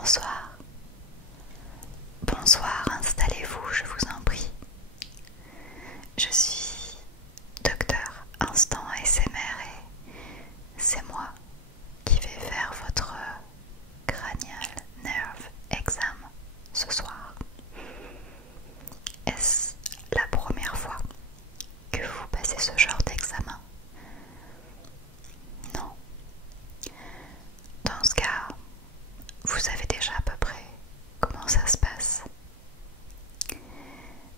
Bonsoir. Bonsoir, installez-vous, je vous en prie. Je suis Docteur Instant ASMR et c'est moi qui vais faire votre cranial nerve exam ce soir. Est-ce la première fois que vous passez ce genre d'examen? Non. Dans ce cas, vous savez déjà à peu près comment ça se passe.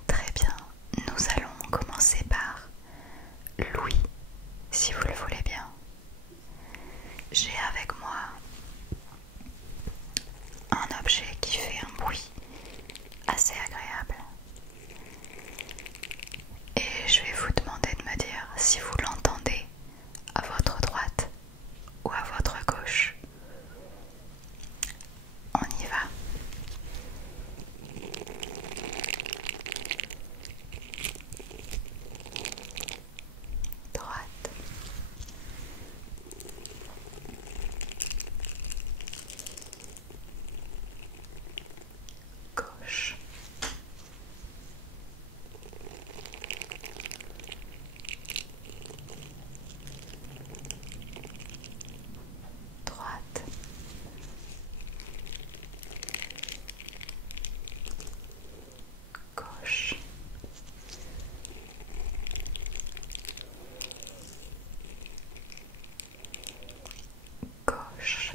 Très bien, nous allons commencer par l'ouïe, si vous le voulez bien. J'ai avec moi un objet qui fait un bruit assez agréable. Et je vais vous demander de me dire si vous l'entendez à votre droite ou à votre gauche. On y va. Droite. Gauche. Droite. Gauche. Gauche.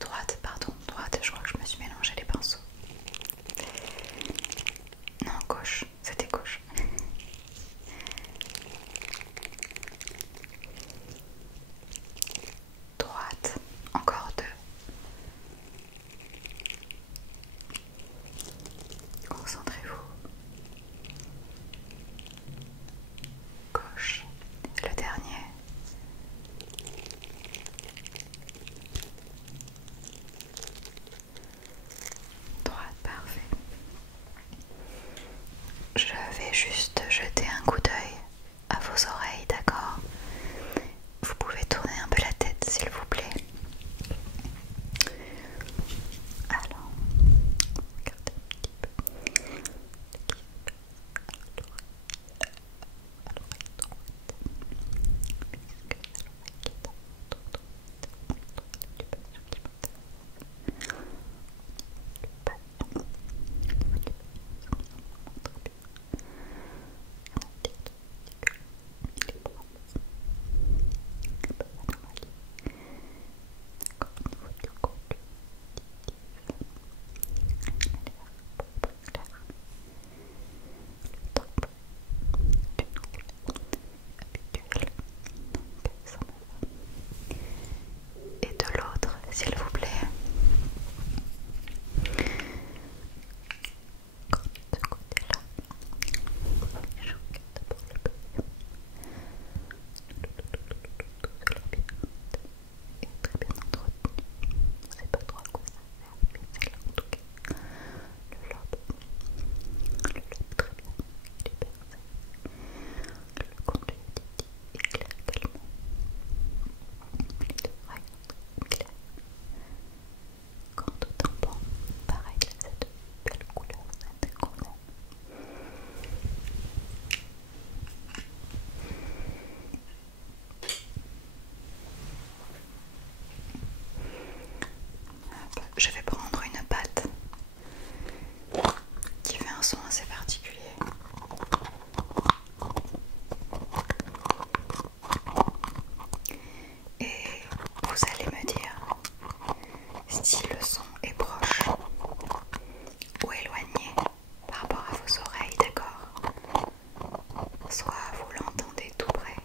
Droite, pardon, droite, je crois que je me suis mélangé les pinceaux. Non, gauche, c'était gauche. Droite, encore deux. Concentrez-vous. Gauche, le dernier. Droite, parfait. Je vais juste jeter un coup d'œil à vos oreilles, d'accord? Vous pouvez tourner un peu la tête, s'il vous plaît. Alors, regardez un petit peu. Et de l'autre, s'il vous plaît. De ce côté-là. Je regarde d'abord le bébé. Tout cela bien et très bien entretenu. On ne sait pas trop à quoi ça sert, mais c'est là en tout cas. Le lobe très bien, il est percé. Le conjonctif est clair également. Les deux oreilles sont très claires. Quant au tampon, pareil, cette belle couleur saine qu'on aime. Je vais prendre une pâte qui fait un son assez particulier. Et vous allez me dire si le son est proche ou éloigné par rapport à vos oreilles, d'accord? Soit vous l'entendez tout près,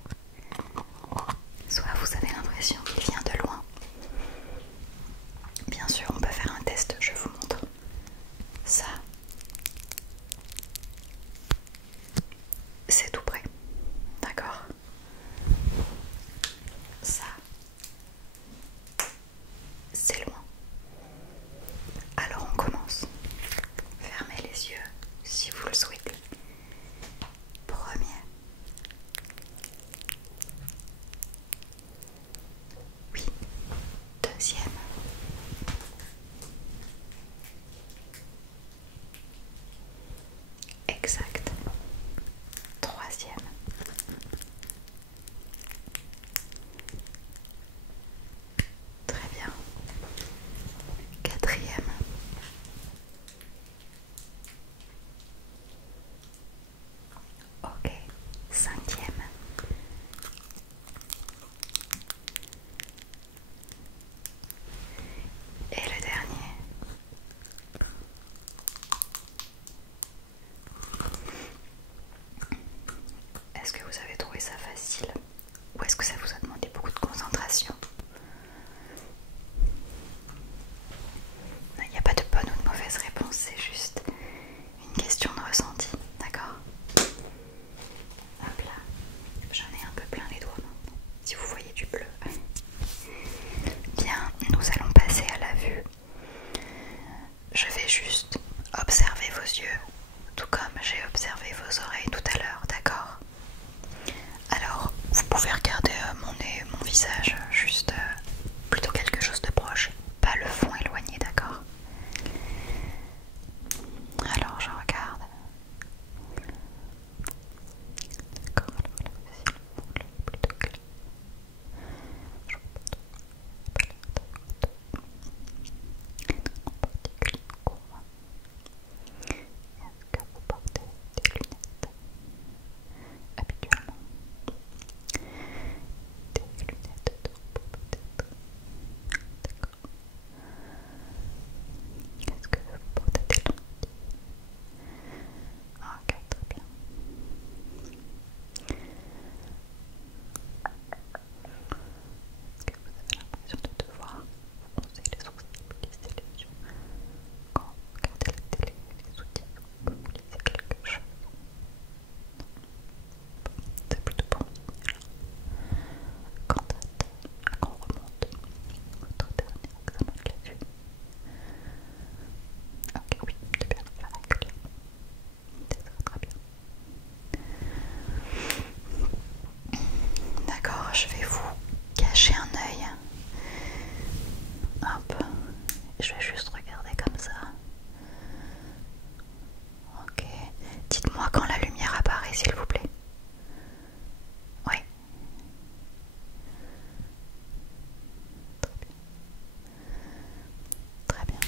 soit vous avez l'impression qu'il vient de loin. Bien sûr, on peut faire un test, je vous montre. Ça, c'est tout près, d'accord? Ça, c'est loin. Alors on commence. Fermez les yeux si vous le souhaitez. Premier. Oui. Deuxième. visage, juste plutôt quelque chose de proche, pas le fond éloigné, d'accord? Alors je regarde. D'accord, alors là aussi le fond là, est plutôt clair. Je vois pas trop, pas l'air d'avoir en particulier court. Est-ce que vous portez des lunettes habituellement? Des lunettes de repos peut-être? D'accord. Est-ce que vous portez des lentilles? Ok, très bien. Est-ce que vous avez l'impression de devoir froncer les sourcils, plisser les yeux quand vous regardez la télé, les sous-titres, quand vous lisez quelque chose? C'est plutôt bon signe alors. Quand date à quand remonte votre dernier examen de la vue? Ok, oui, c'est bien de faire régulièrement. C'est très bien. D'accord, je vais vous cacher un œil. Hop, je vais juste regarder comme ça. Ok, dites-moi quand la lumière apparaît s'il vous plaît. Oui. Très bien.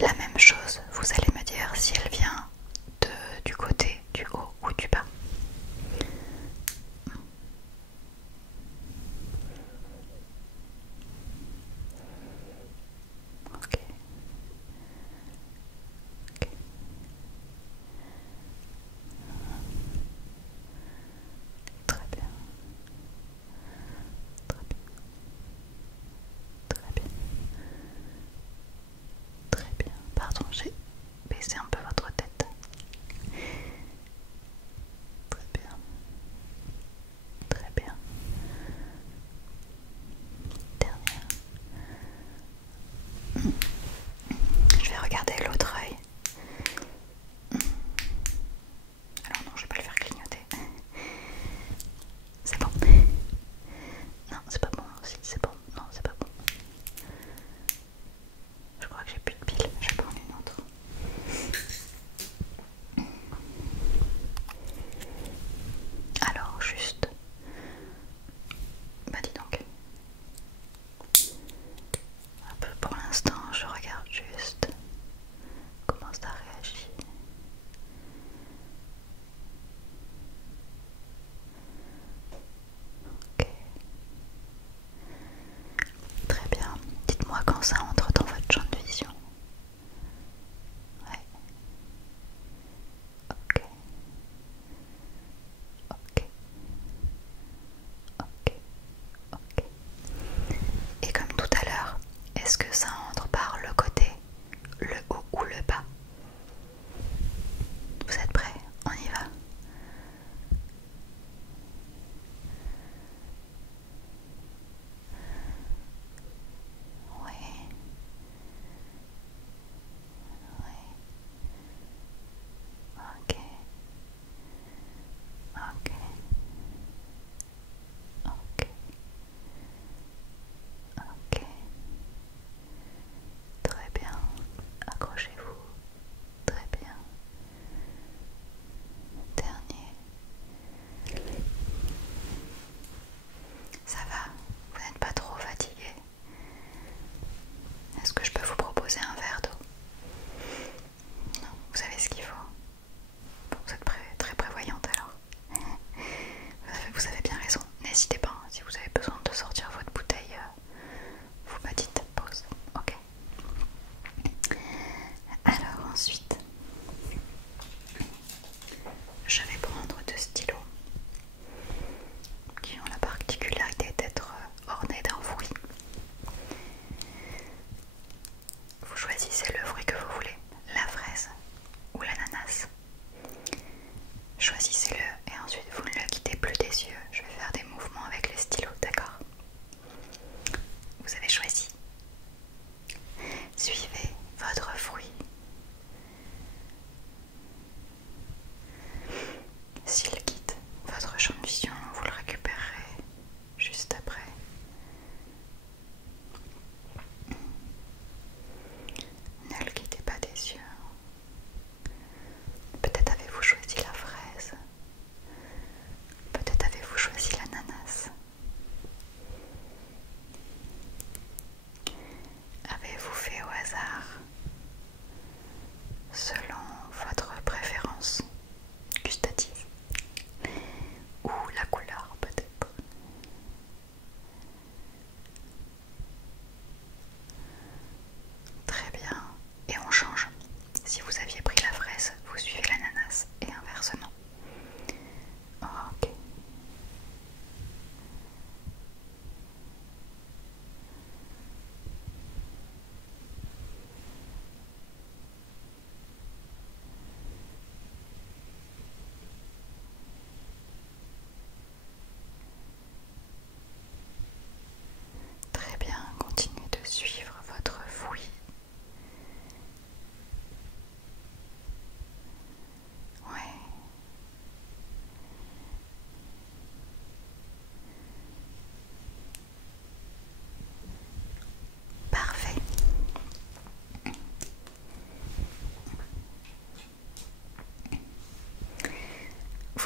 La même chose, vous allez me dire si elle vient du côté, du haut ou du bas. Ok. Ok. Très bien. Très bien. Très bien. Très bien. Pardon, j'ai baissé un peu votre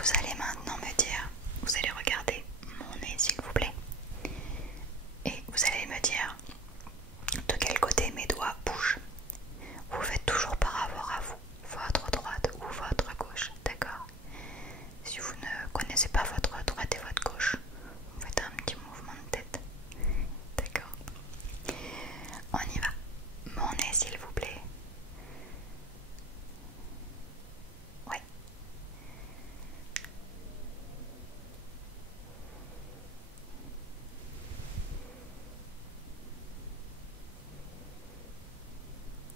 vous allez maintenant me dire, vous allez regarder mon nez s'il vous plaît, et vous allez me dire de quel côté mes doigts bougent. Vous faites toujours par rapport à vous, votre droite ou votre gauche, d'accord? Si vous ne connaissez pas votre droite et votre gauche, vous faites un petit mouvement de tête, d'accord? On y va. Mon nez s'il vous plaît. Ouais.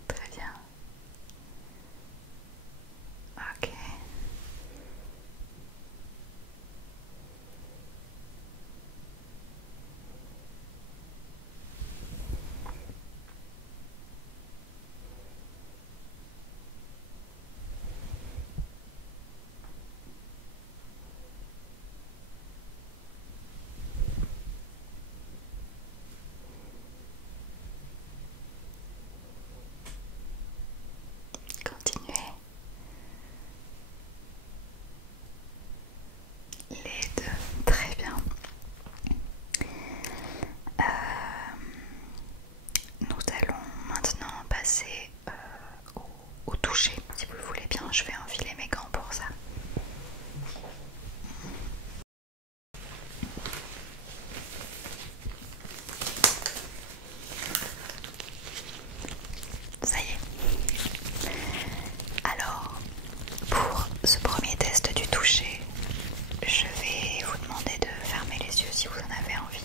Très bien. Ok. Continuez. Les deux, très bien. Nous allons maintenant passer au toucher. Si vous le voulez bien, je vais enfiler mes gants pour ça. Ça y est. Alors, pour ce premier test du toucher, je vais vous demander de fermer les yeux si vous en avez envie.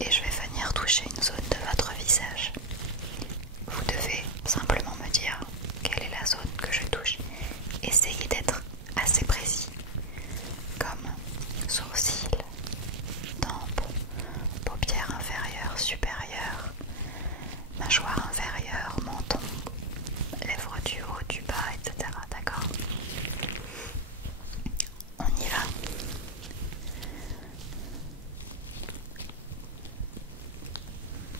Et je vais venir toucher une zone de votre visage. Vous devez simplement me dire quelle est la zone que je touche. Essayez d'être assez précis, comme sourcils, tempes, paupières inférieures, supérieures, mâchoire inférieure, menton, lèvres du haut, du bas, etc. D'accord? On y va. « 1,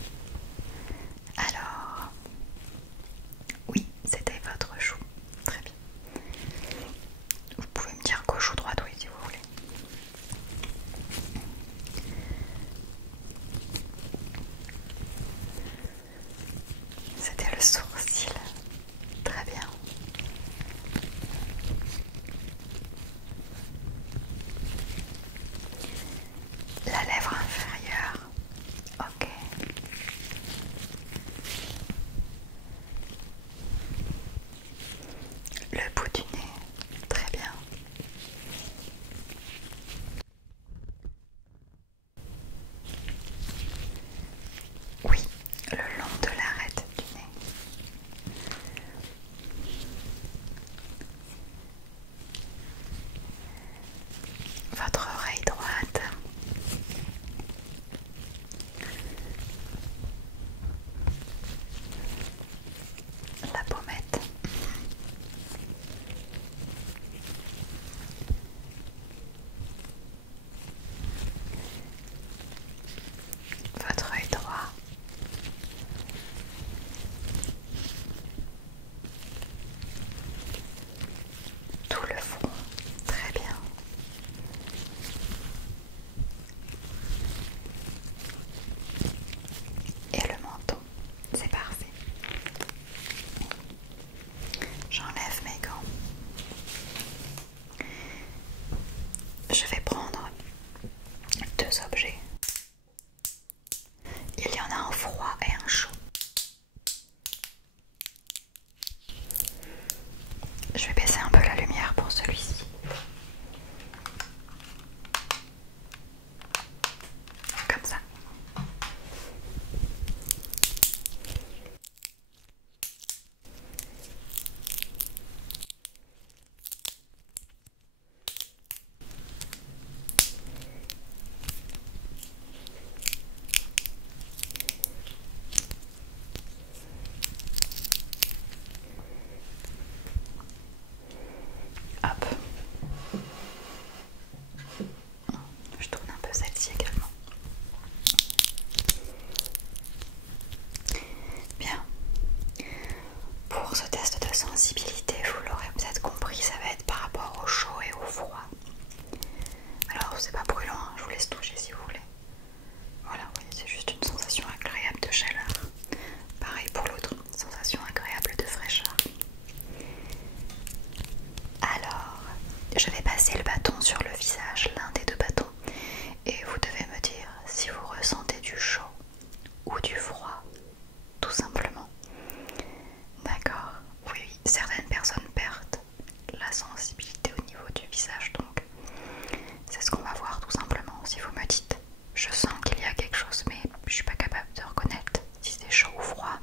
Je sens qu'il y a quelque chose, mais je suis pas capable de reconnaître si c'est chaud ou froid.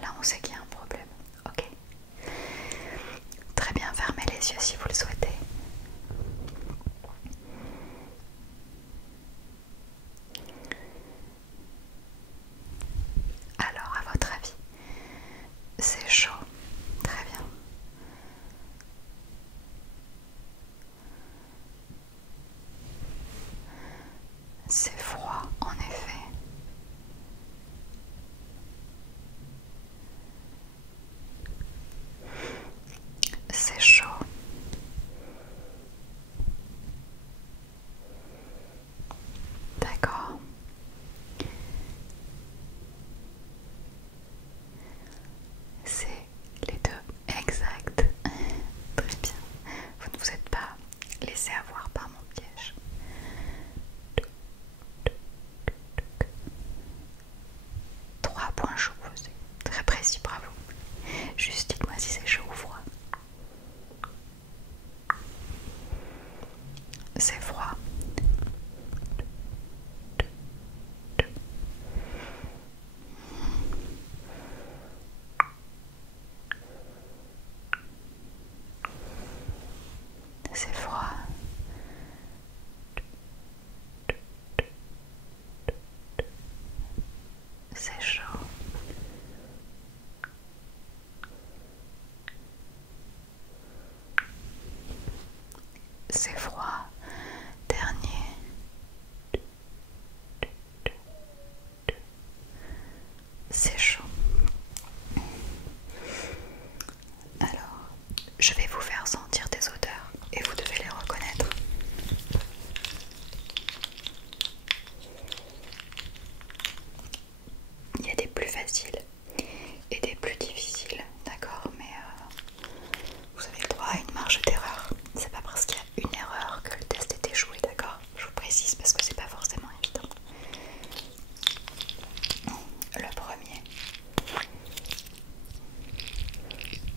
Là, on sait qu'il y a un problème. Ok. Très bien, fermez les yeux si vous le souhaitez. Alors, à votre avis, c'est chaud? Très bien. C'est froid, en effet. C'est chaud. D'accord. C'est les deux. Exact. Très bien. Vous ne vous êtes pas laissé avoir par mon piège. 3 points chauds, c'est très précis, bravo. Juste dites-moi si c'est chaud ou froid. C'est froid. C'est froid. C'est chaud. C'est froid. Dernier. C'est chaud. Alors, je vais vous faire sentir des odeurs et vous devez les reconnaître. Il y a des plus faciles et des plus difficiles, d'accord, mais vous avez le droit à une marge d'erreur. C'est pas parce qu'il y a une erreur que le test est échoué, d'accord? Je vous précise parce que c'est pas forcément évident. Le premier.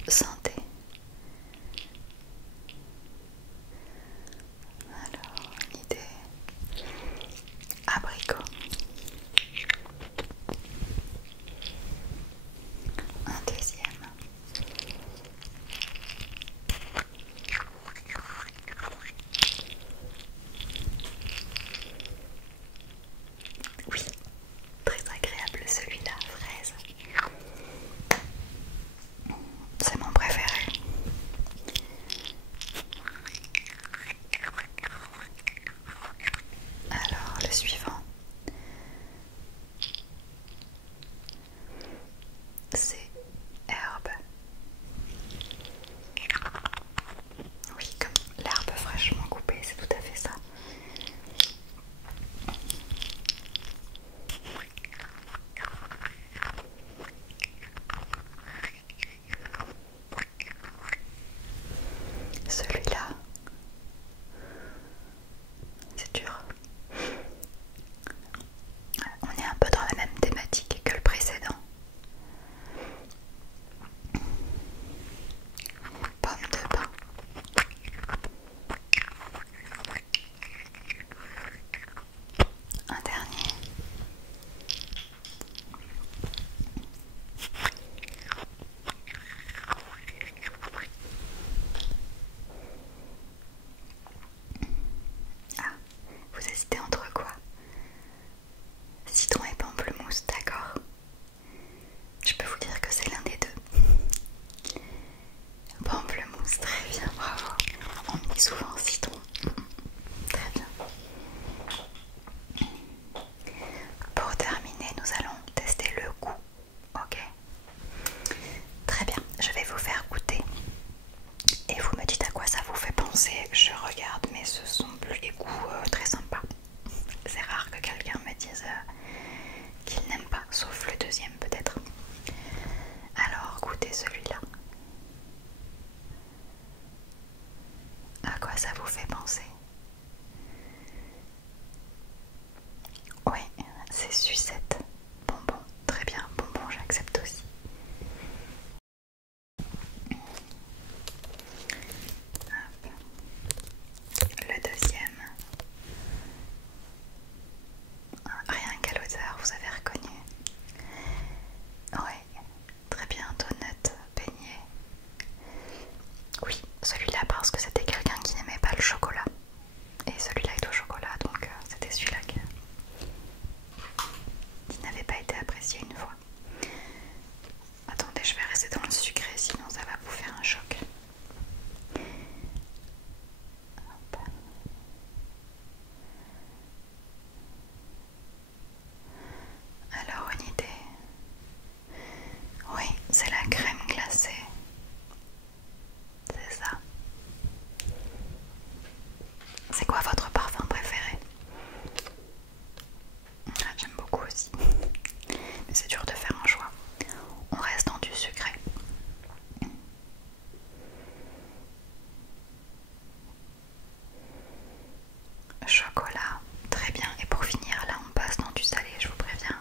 Santé. Alors, une idée. Abricot. apprécié une fois. Attendez, je vais rester dans le sucré, sinon ça va vous faire un choc. Hop. Alors une idée. Oui, c'est la crème glacée. C'est ça. C'est quoi votre parfum préféré? Ah, j'aime beaucoup aussi. Mais c'est dur de faire un choix. On reste dans du sucré. Chocolat, très bien. Et pour finir, là on passe dans du salé, je vous préviens.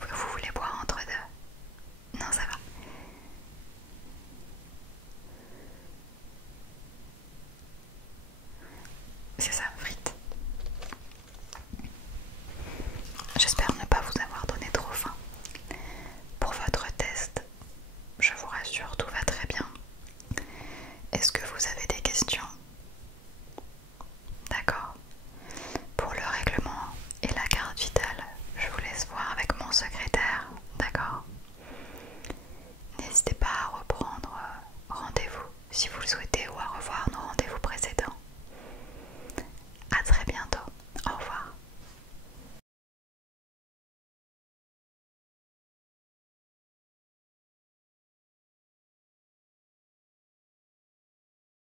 Vous voulez boire entre deux? Non, ça va. C'est ça, frites. J'espère